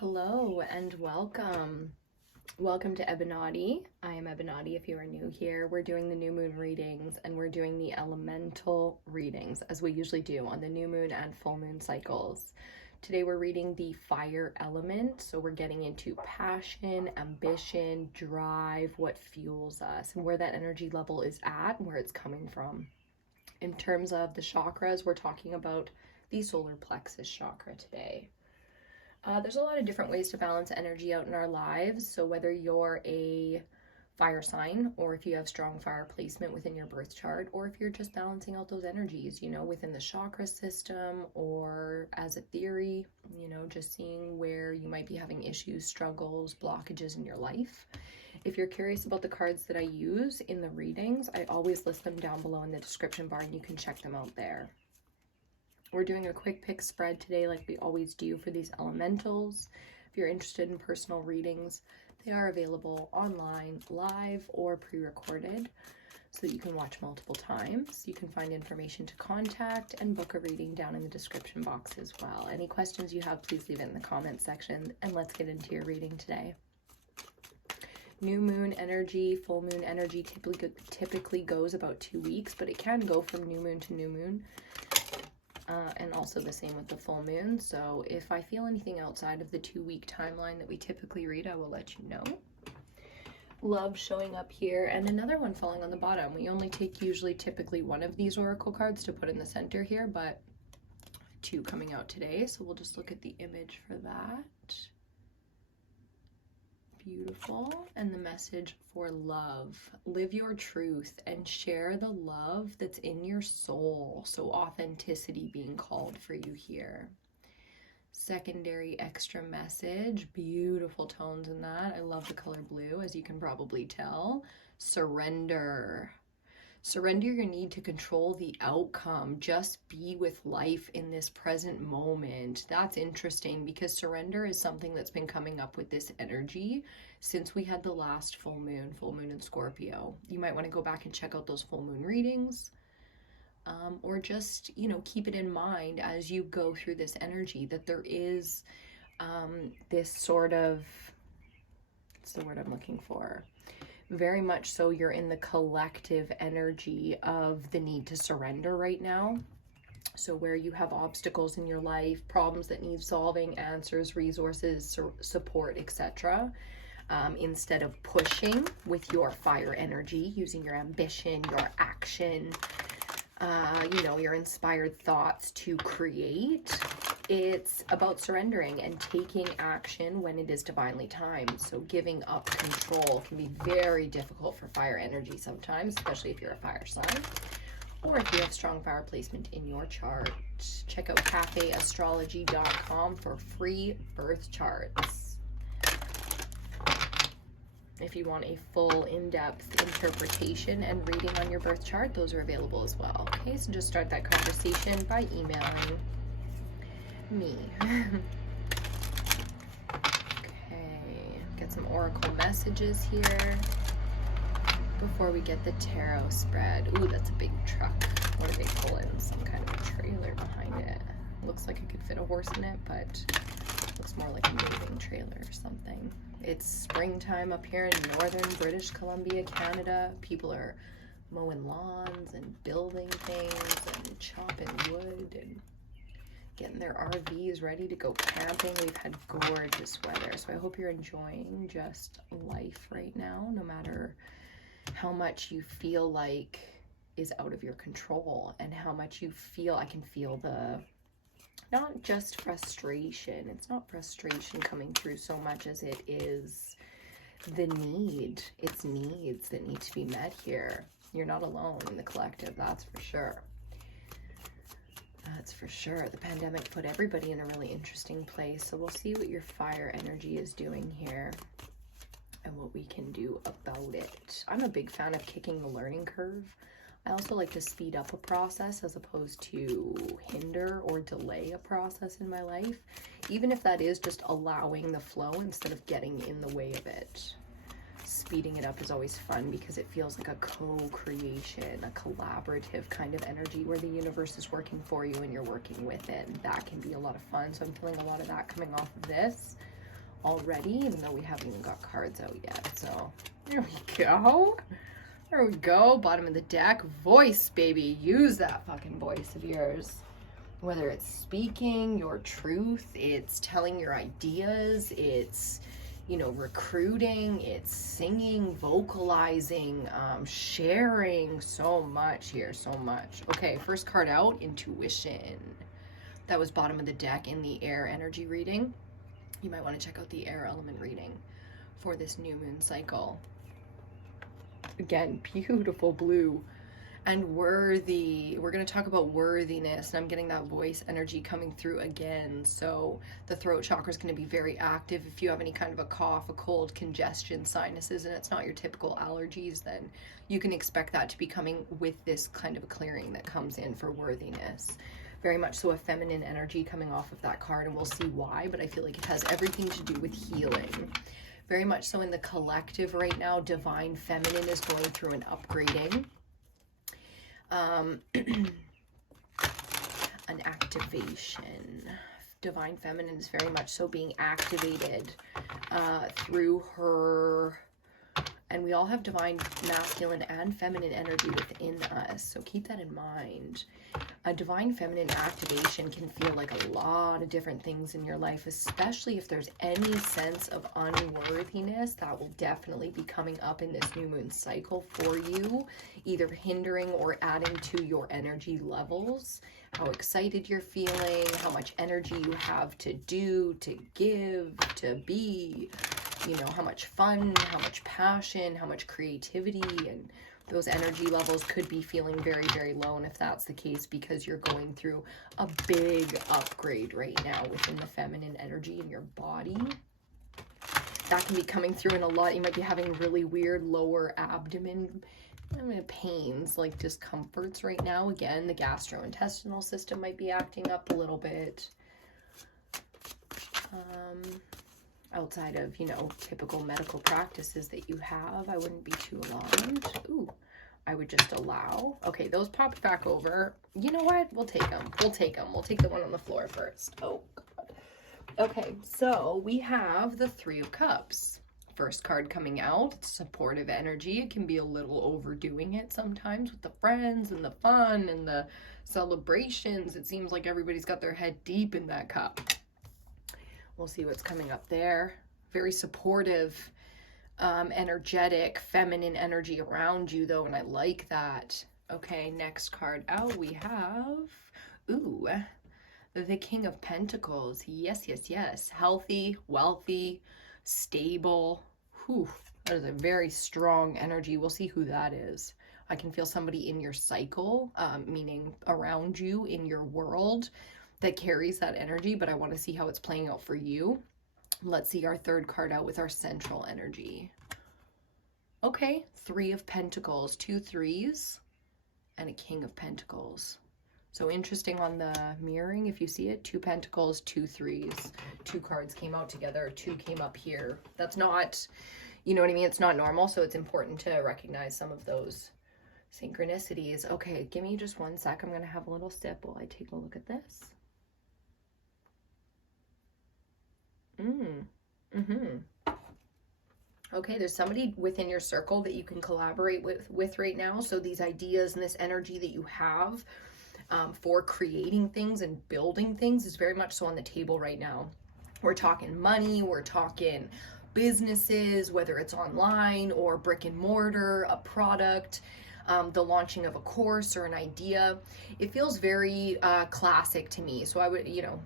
Hello and welcome. Welcome to Ebinotti. I am Ebinotti if you are new here. We're doing the new moon readings and we're doing the elemental readings as we usually do on the new moon and full moon cycles. Today we're reading the fire element, so we're getting into passion, ambition, drive, what fuels us, and where that energy level is at and where it's coming from. In terms of the chakras, we're talking about the solar plexus chakra today. There's a lot of different ways to balance energy out in our lives. So whether you're a fire sign or if you have strong fire placement within your birth chart, or if you're just balancing out those energies, within the chakra system or as a theory, just seeing where you might be having issues, struggles, blockages in your life. If you're curious about the cards that I use in the readings, I always list them down below in the description bar and you can check them out there. We're doing a quick pick spread today like we always do for these elementals. If you're interested in personal readings, they are available online, live, or pre-recorded, so that you can watch multiple times. You can find information to contact and book a reading down in the description box as well. Any questions you have, please leave it in the comment section, and let's get into your reading today. New moon energy, full moon energy typically goes about 2 weeks, but it can go from new moon to new moon. And also the same with the full moon. So if I feel anything outside of the 2-week timeline that we typically read, I will let you know. Love showing up here, and another one falling on the bottom. We only take typically one of these oracle cards to put in the center here, but 2 coming out today. So we'll just look at the image for that. Beautiful. And the message for love: live your truth and share the love that's in your soul. So authenticity being called for you here. Secondary extra message, beautiful tones in that. I love the color blue, as you can probably tell. Surrender. Surrender your need to control the outcome. Just be with life in this present moment. That's interesting because surrender is something that's been coming up with this energy since we had the last full moon in Scorpio. You might want to go back and check out those full moon readings, or just, keep it in mind as you go through this energy that there is this sort of, what's the word I'm looking for? Very much so you're in the collective energy of the need to surrender right now. So where you have obstacles in your life, problems that need solving, answers, resources, support, etc. Instead of pushing with your fire energy, using your ambition, your action, your inspired thoughts to create, it's about surrendering and taking action when it is divinely timed. So giving up control can be very difficult for fire energy sometimes, especially if you're a fire sign or if you have strong fire placement in your chart. Check out cafeastrology.com for free birth charts. If you want a full in-depth interpretation and reading on your birth chart, those are available as well. Okay, so just start that conversation by emailing me. Okay, get some oracle messages here before we get the tarot spread. Ooh, that's a big truck. What are they pulling? Some kind of a trailer behind it. Looks like it could fit a horse in it, but looks more like a moving trailer or something. It's springtime up here in northern British Columbia, Canada. People are mowing lawns and building things and chopping wood and getting their RVs ready to go camping. We've had gorgeous weather, so I hope you're enjoying just life right now, no matter how much you feel like is out of your control and how much you feel. I can feel the, not just frustration. It's not frustration coming through so much as it is the need. It's needs that need to be met here. You're not alone in the collective, that's for sure. That's for sure. The pandemic put everybody in a really interesting place. So we'll see what your fire energy is doing here and what we can do about it. I'm a big fan of kicking the learning curve. I also like to speed up a process as opposed to hinder or delay a process in my life, even if that is just allowing the flow instead of getting in the way of it. Speeding it up is always fun because it feels like a co-creation, a collaborative kind of energy where the universe is working for you and you're working with it. And that can be a lot of fun. So I'm feeling a lot of that coming off of this. already, even though we haven't even got cards out yet. So there we go. There we go. Bottom of the deck. Voice, baby. Use that fucking voice of yours. Whether it's speaking your truth, it's telling your ideas, it's, you know, recruiting, it's singing, vocalizing, sharing. So much here, so much. Okay, first card out, intuition. That was bottom of the deck in the air energy reading. You might want to check out the air element reading for this new moon cycle. Again, beautiful blue and worthy. We're going to talk about worthiness, and I'm getting that voice energy coming through again. So the throat chakra is going to be very active. If you have any kind of a cough, a cold, congestion, sinuses, and it's not your typical allergies, then you can expect that to be coming with this kind of a clearing that comes in for worthiness. Very much so a feminine energy coming off of that card, and we'll see why, but I feel like it has everything to do with healing. Very much so in the collective right now, divine feminine is going through an upgrading. An activation. Divine feminine is very much so being activated through her, and we all have divine masculine and feminine energy within us, so keep that in mind. A divine feminine activation can feel like a lot of different things in your life, especially if there's any sense of unworthiness. That will definitely be coming up in this new moon cycle for you, either hindering or adding to your energy levels. How excited you're feeling, how much energy you have to do, to give, to be, you know, how much fun, how much passion, how much creativity, and those energy levels could be feeling very, very low. And if that's the case, because you're going through a big upgrade right now within the feminine energy in your body, that can be coming through in a lot. You might be having really weird lower abdomen pains, like discomforts right now. Again, the gastrointestinal system might be acting up a little bit. Outside of, you know, typical medical practices that you have, I wouldn't be too alarmed. Ooh, I would just allow. Okay, those popped back over. You know what? We'll take them. We'll take them. We'll take the one on the floor first. Oh, God. Okay, so we have the Three of Cups. First card coming out, it's supportive energy. It can be a little overdoing it sometimes with the friends and the fun and the celebrations. It seems like everybody's got their head deep in that cup. We'll see what's coming up there. Very supportive, energetic, feminine energy around you, though, and I like that. Okay, next card out, we have, ooh, the King of Pentacles. Yes, yes, yes. Healthy, wealthy, stable. Whew, that is a very strong energy. We'll see who that is. I can feel somebody in your cycle, meaning around you in your world, that carries that energy, but I want to see how it's playing out for you. Let's see our third card out with our central energy. Okay, Three of Pentacles, 2 threes, and a King of Pentacles. So interesting on the mirroring, if you see it, 2 pentacles, 2 threes. 2 cards came out together, 2 came up here. That's not, you know what I mean? It's not normal, so it's important to recognize some of those synchronicities. Okay, give me just 1 sec. I'm going to have a little sip while I take a look at this. Okay, there's somebody within your circle that you can collaborate with right now. So these ideas and this energy that you have for creating things and building things is very much so on the table right now. We're talking money, we're talking businesses, whether it's online or brick and mortar, a product, the launching of a course or an idea. It feels very classic to me. So I would, you know,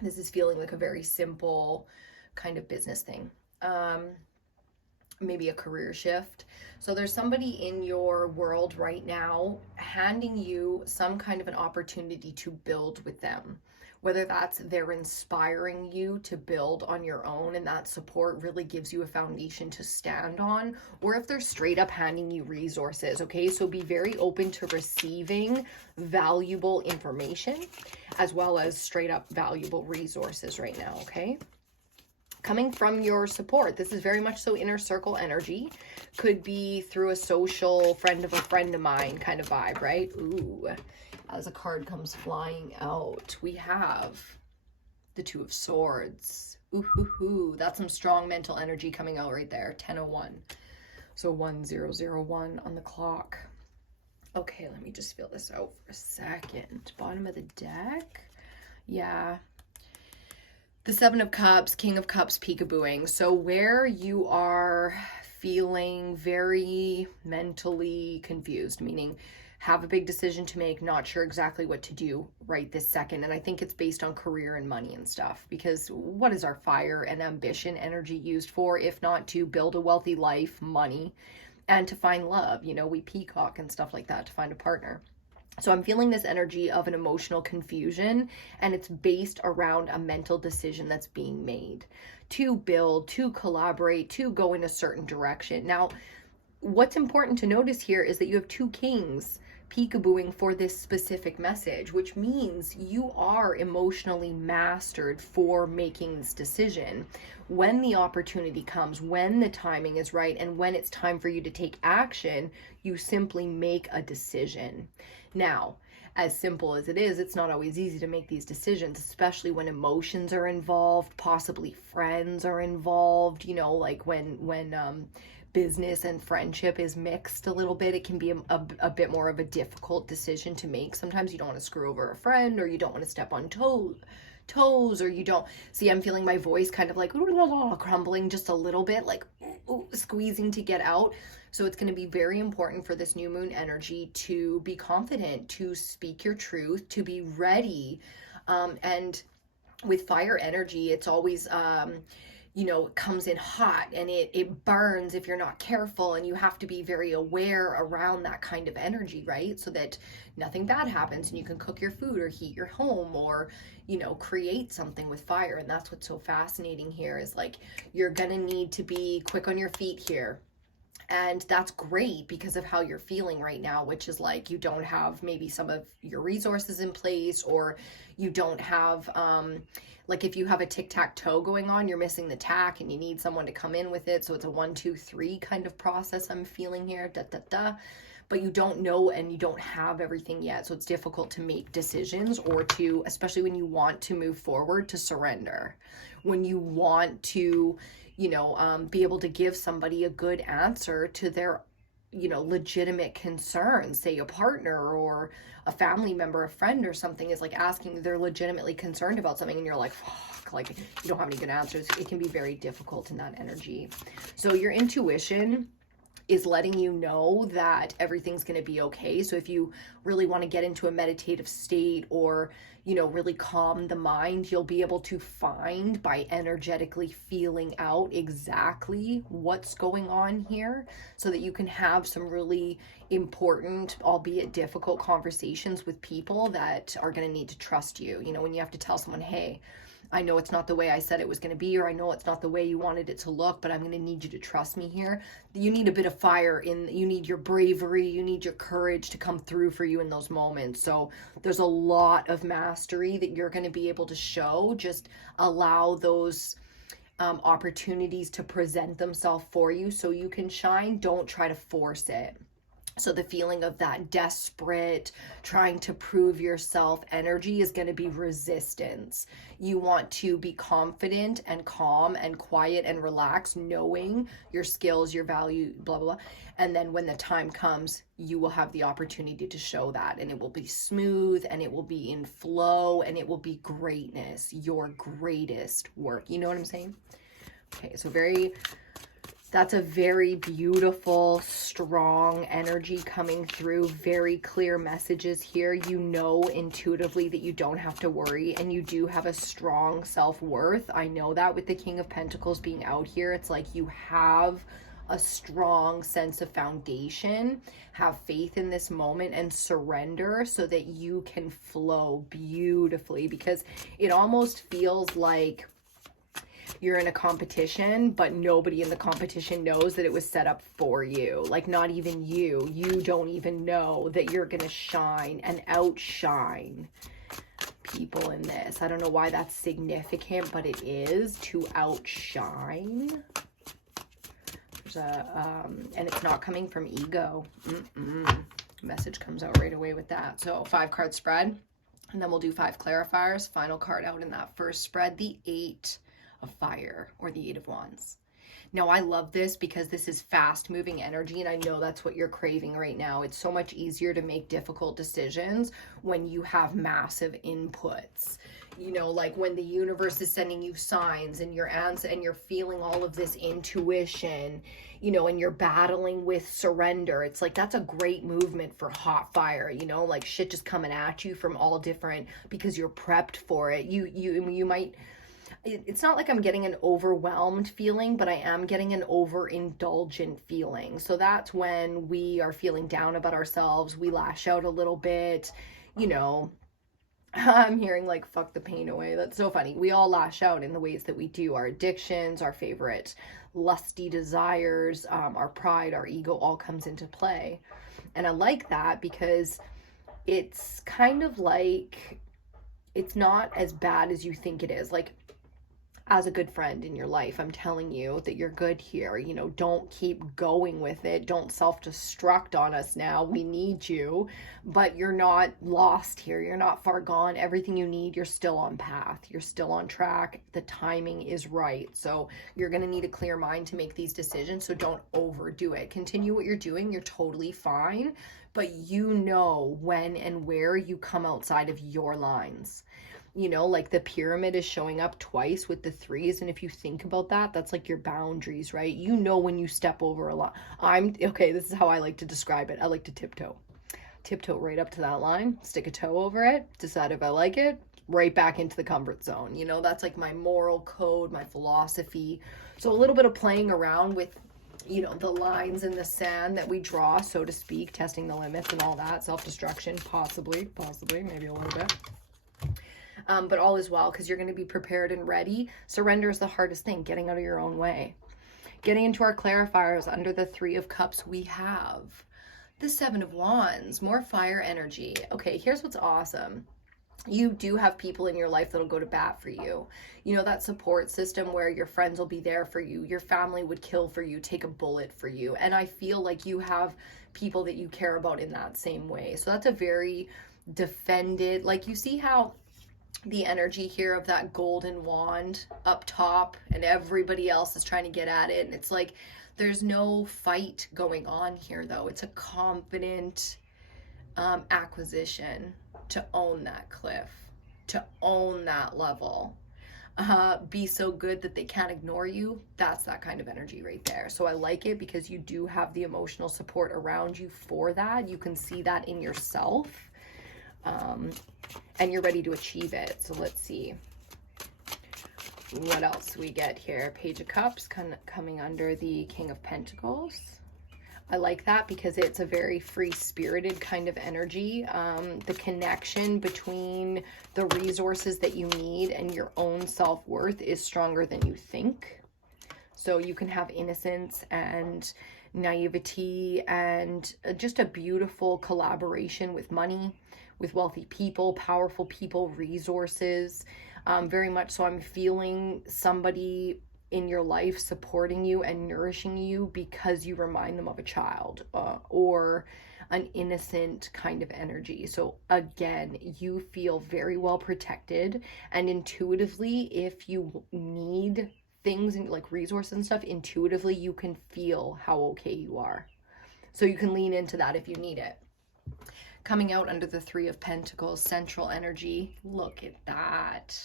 this is feeling like a very simple kind of business thing. Maybe a career shift. So there's somebody in your world right now handing you some kind of an opportunity to build with them. Whether that's they're inspiring you to build on your own and that support really gives you a foundation to stand on, or if they're straight up handing you resources, okay? So be very open to receiving valuable information as well as straight up valuable resources right now, okay? Coming from your support. This is very much so inner circle energy. Could be through a social friend of a friend of mine kind of vibe, right? Ooh, as a card comes flying out, we have the Two of Swords. Ooh, hoo, hoo. That's some strong mental energy coming out right there. 10:01. So 1001 on the clock. Okay, let me just feel this out for a second. Bottom of the deck. Yeah. The Seven of Cups, King of Cups, peekabooing. So where you are feeling very mentally confused, meaning have a big decision to make, not sure exactly what to do right this second. And I think it's based on career and money and stuff, because what is our fire and ambition energy used for, if not to build a wealthy life, money, and to find love? You know, we peacock and stuff like that to find a partner. So I'm feeling this energy of an emotional confusion, and it's based around a mental decision that's being made to build, to collaborate, to go in a certain direction. Now, what's important to notice here is that you have two kings peekabooing for this specific message, which means you are emotionally mastered for making this decision. When the opportunity comes, when the timing is right, and when it's time for you to take action, you simply make a decision. Now, as simple as it is, it's not always easy to make these decisions, especially when emotions are involved, possibly friends are involved, you know, like when business and friendship is mixed a little bit, it can be a bit more of a difficult decision to make. Sometimes you don't want to screw over a friend, or you don't want to step on toes, or you don't see, I'm feeling my voice kind of like crumbling just a little bit, like squeezing to get out. So it's going to be very important for this new moon energy to be confident, to speak your truth, to be ready. And with fire energy, it's always you know, it comes in hot, and it burns if you're not careful, and you have to be very aware around that kind of energy, right? So that nothing bad happens, and you can cook your food or heat your home, or, you know, create something with fire. And that's what's so fascinating here, is like, you're gonna need to be quick on your feet here. And that's great because of how you're feeling right now, which is like you don't have maybe some of your resources in place, or you don't have, like if you have a tic-tac-toe going on, you're missing the tack and you need someone to come in with it. So it's a 1, 2, 3 kind of process I'm feeling here, but you don't know and you don't have everything yet. So it's difficult to make decisions, or to, especially when you want to move forward, to surrender. When you want to, you know, be able to give somebody a good answer to their, you know, legitimate concerns, say a partner or a family member, a friend or something is like asking, they're legitimately concerned about something, and you're like, fuck, like you don't have any good answers. It can be very difficult in that energy. So your intuition is letting you know that everything's going to be okay. So if you really want to get into a meditative state, or, you know, really calm the mind, you'll be able to find, by energetically feeling out exactly what's going on here, so that you can have some really important, albeit difficult, conversations with people that are going to need to trust you. You know, when you have to tell someone, hey, I know it's not the way I said it was going to be, or I know it's not the way you wanted it to look, but I'm going to need you to trust me here. You need a bit of fire you need your bravery, you need your courage to come through for you in those moments. So there's a lot of mastery that you're going to be able to show. Just allow those opportunities to present themselves for you so you can shine. Don't try to force it. So the feeling of that desperate, trying to prove yourself energy is going to be resistance. You want to be confident and calm and quiet and relaxed, knowing your skills, your value, blah, blah, blah. And then when the time comes, you will have the opportunity to show that, and it will be smooth, and it will be in flow, and it will be greatness, your greatest work. You know what I'm saying? Okay, so that's a very beautiful, strong energy coming through. Very clear messages here. You know intuitively that you don't have to worry, and you do have a strong self-worth. I know that with the King of Pentacles being out here. It's like you have a strong sense of foundation. Have faith in this moment and surrender so that you can flow beautifully, because it almost feels like you're in a competition, but nobody in the competition knows that it was set up for you. Like, not even you. You don't even know that you're going to shine and outshine people in this. I don't know why that's significant, but it is, to outshine. There's and it's not coming from ego. Message comes out right away with that. So 5-card spread. And then we'll do 5 clarifiers. Final card out in that first spread, the 8 of fire, or the 8 of wands. Now, I love this because this is fast moving energy, and I know that's what you're craving right now. It's so much easier to make difficult decisions when you have massive inputs. You know, like when the universe is sending you signs and your answer, and you're feeling all of this intuition, you know, and you're battling with surrender. It's like, that's a great movement for hot fire, you know, like shit just coming at you from all different, because you're prepped for it. You might, it's not like I'm getting an overwhelmed feeling, but I am getting an overindulgent feeling. So that's when we are feeling down about ourselves. We lash out a little bit, you know. I'm hearing like, fuck the pain away. That's so funny. We all lash out in the ways that we do. Our addictions, our favorite lusty desires, our pride, our ego all comes into play. And I like that because it's kind of like, it's not as bad as you think it is. Like, as a good friend in your life, I'm telling you that you're good here. You know, don't keep going with it. Don't self-destruct on us now. We need you, but you're not lost here. You're not far gone. Everything you need, you're still on path. You're still on track. The timing is right. So you're going to need a clear mind to make these decisions. So don't overdo it. Continue what you're doing. You're totally fine, but you know when and where you come outside of your lines. You know, like the pyramid is showing up twice with the 3s. And if you think about that, that's like your boundaries, right? You know when you step over a line. Okay, this is how I like to describe it. I like to tiptoe. Tiptoe right up to that line, stick a toe over it, decide if I like it, right back into the comfort zone. You know, that's like my moral code, my philosophy. So a little bit of playing around with, you know, the lines in the sand that we draw, so to speak, testing the limits and all that, self-destruction, possibly, maybe a little bit. But all is well, because you're going to be prepared and ready. Surrender is the hardest thing, getting out of your own way. Getting into our clarifiers, under the 3 of cups, we have the 7 of wands, more fire energy. Okay, here's what's awesome. You do have people in your life that'll go to bat for you. You know, that support system where your friends will be there for you. Your family would kill for you, take a bullet for you. And I feel like you have people that you care about in that same way. So that's a very defended, like, you see how the energy here of that golden wand up top and everybody else is trying to get at it, and it's like there's no fight going on here, though. It's a confident acquisition to own that cliff, to own that level, be so good that they can't ignore you. That's that kind of energy right there. So I like it because you do have the emotional support around you for that. You can see that in yourself. And you're ready to achieve it. So let's see what else we get here. Page of Cups coming under the King of Pentacles. I like that because it's a very free-spirited kind of energy. The connection between the resources that you need and your own self-worth is stronger than you think. So you can have innocence and naivety and just a beautiful collaboration with money, with wealthy people, powerful people, resources. Very much so I'm feeling somebody in your life supporting you and nourishing you because you remind them of a child or an innocent kind of energy. So again, you feel very well protected, and intuitively, if you need things and like resources and stuff, intuitively you can feel how okay you are. So you can lean into that if you need it. Coming out under the 3 of Pentacles, central energy. Look at that.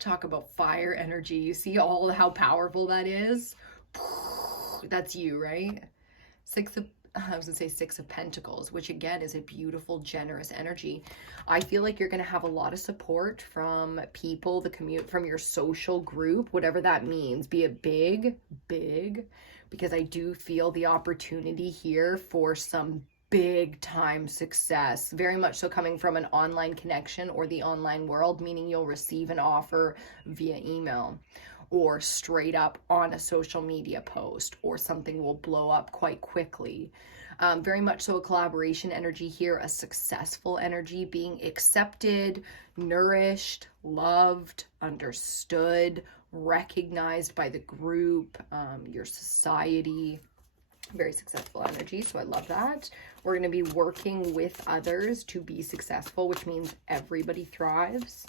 Talk about fire energy. You see all how powerful that is? That's you, right? 6 of Pentacles, which again is a beautiful, generous energy. I feel like you're going to have a lot of support from people, from your social group, whatever that means. Be it big, because I do feel the opportunity here for some big time success, very much so coming from an online connection or the online world, meaning you'll receive an offer via email or straight up on a social media post, or something will blow up quite quickly. Very much so a collaboration energy here, a successful energy, being accepted, nourished, loved, understood, recognized by the group, your society. Very successful energy, so I love that. We're going to be working with others to be successful, which means everybody thrives.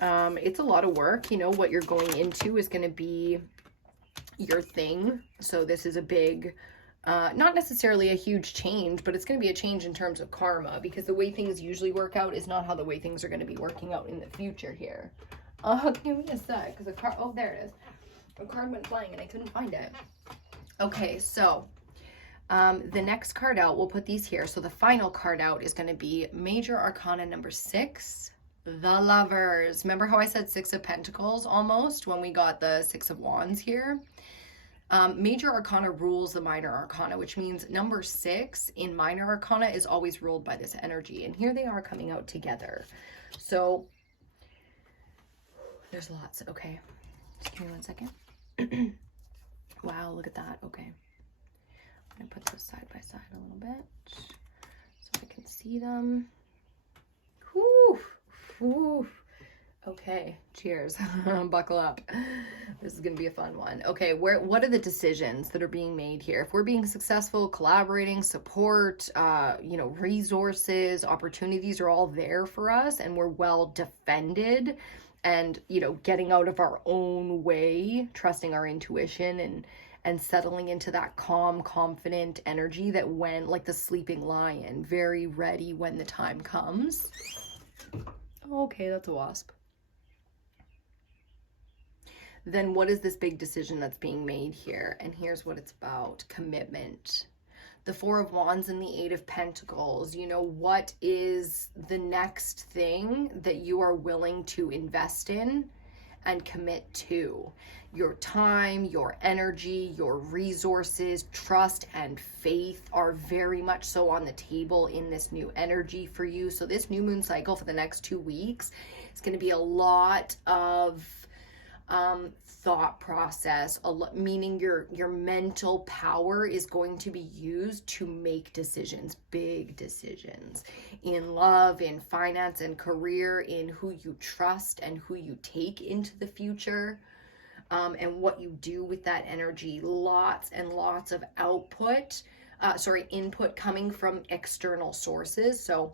It's a lot of work. You know, what you're going into is going to be your thing. So this is a big, not necessarily a huge change, but it's going to be a change in terms of karma, because the way things usually work out is not how the way things are going to be working out in the future here. Give me a sec, because a card, oh, there it is. A card went flying and I couldn't find it. Okay, so the next card out, we'll put these here. So the final card out is going to be Major Arcana number 6, the Lovers. Remember how I said 6 of Pentacles almost when we got the 6 of Wands here? Major Arcana rules the Minor Arcana, which means number 6 in Minor Arcana is always ruled by this energy. And here they are coming out together. So there's lots. Okay, just give me 1 second. Wow, look at that. Okay. I'm going to put those side by side a little bit so I can see them. Whew. Whew. Okay, cheers. Buckle up. This is going to be a fun one. Okay, what are the decisions that are being made here? If we're being successful, collaborating, support, you know, resources, opportunities are all there for us, and we're well defended, and, you know, getting out of our own way, trusting our intuition, and settling into that calm, confident energy that went like the sleeping lion, very ready when the time comes. Okay, that's a wasp. Then what is this big decision that's being made here? And here's what it's about: commitment. The 4 of Wands and the 8 of Pentacles. You know, what is the next thing that you are willing to invest in and commit to? Your time, your energy, your resources, trust, and faith are very much so on the table in this new energy for you. So this new moon cycle for the next 2 weeks is going to be a lot of thought process, meaning your mental power is going to be used to make decisions, big decisions in love, in finance and career, in who you trust and who you take into the future, and what you do with that energy. Lots and lots of input coming from external sources. So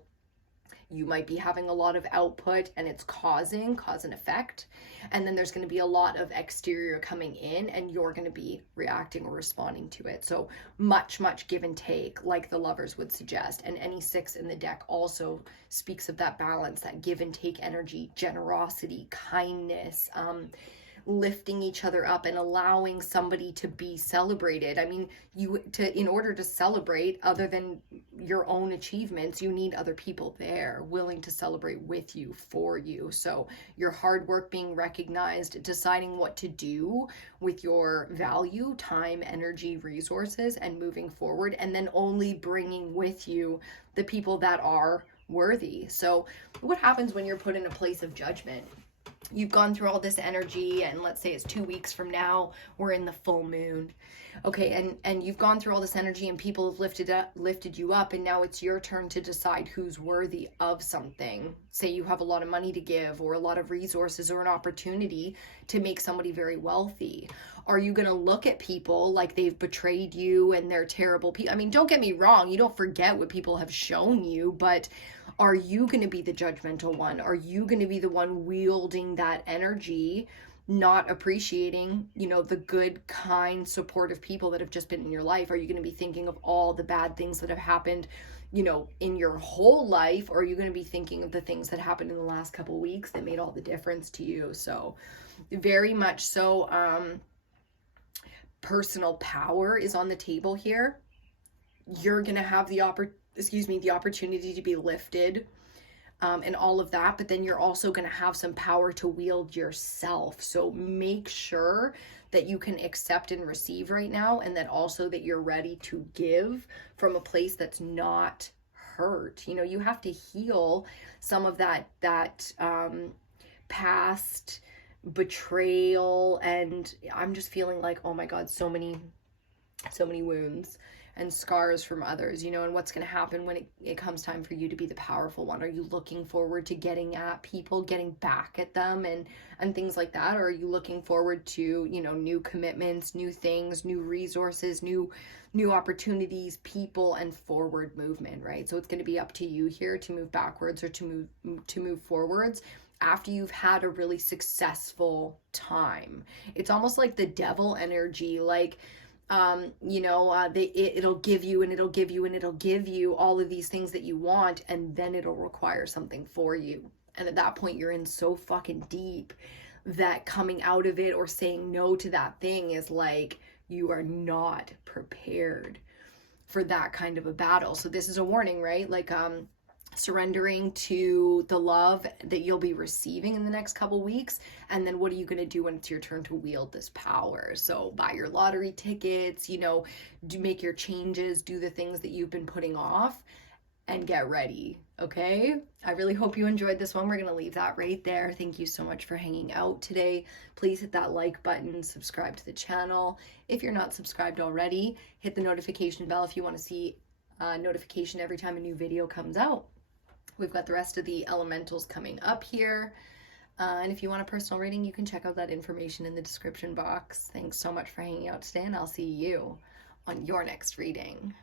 you might be having a lot of output and it's cause and effect. And then there's going to be a lot of exterior coming in and you're going to be reacting or responding to it. So much give and take, like the Lovers would suggest. And any 6 in the deck also speaks of that balance, that give and take energy, generosity, kindness, lifting each other up and allowing somebody to be celebrated. I mean, in order to celebrate, other than your own achievements, you need other people there willing to celebrate with you, for you. So your hard work being recognized, deciding what to do with your value, time, energy, resources, and moving forward, and then only bringing with you the people that are worthy. So what happens when you're put in a place of judgment? You've gone through all this energy, and let's say it's 2 weeks from now, we're in the full moon. Okay, and you've gone through all this energy and people have lifted you up, and now it's your turn to decide who's worthy of something. Say you have a lot of money to give, or a lot of resources, or an opportunity to make somebody very wealthy. Are you going to look at people like they've betrayed you and they're terrible people? I mean, don't get me wrong, you don't forget what people have shown you, but are you going to be the judgmental one? Are you going to be the one wielding that energy, not appreciating, you know, the good, kind, supportive people that have just been in your life? Are you going to be thinking of all the bad things that have happened, you know, in your whole life? Or are you going to be thinking of the things that happened in the last couple of weeks that made all the difference to you? So very much so, personal power is on the table here. You're going to have the opportunity to be lifted, and all of that, but then you're also going to have some power to wield yourself. So make sure that you can accept and receive right now, and that also that you're ready to give from a place that's not hurt. You know, you have to heal some of that past betrayal, and I'm just feeling like, oh my God, so many wounds. and scars from others, you know, and what's going to happen when it comes time for you to be the powerful one. Are you looking forward to getting at people, getting back at them and things like that? Or are you looking forward to, you know, new commitments, new things, new resources, new opportunities, people, and forward movement, right? So it's going to be up to you here to move backwards or to move forwards after you've had a really successful time. It's almost like the devil energy, like you know, it'll give you and it'll give you and it'll give you all of these things that you want, and then it'll require something for you. And at that point, you're in so fucking deep that coming out of it or saying no to that thing is like, you are not prepared for that kind of a battle. So this is a warning, right? Like, surrendering to the love that you'll be receiving in the next couple weeks, and then what are you going to do when it's your turn to wield this power? So buy your lottery tickets, you know, make your changes, do the things that you've been putting off, and get ready. Okay, I really hope you enjoyed this one. We're going to leave that right there. Thank you so much for hanging out today. Please hit that like button, subscribe to the channel if you're not subscribed already. Hit the notification bell if you want to see a notification every time a new video comes out. We've got the rest of the elementals coming up here. And if you want a personal reading, you can check out that information in the description box. Thanks so much for hanging out today, and I'll see you on your next reading.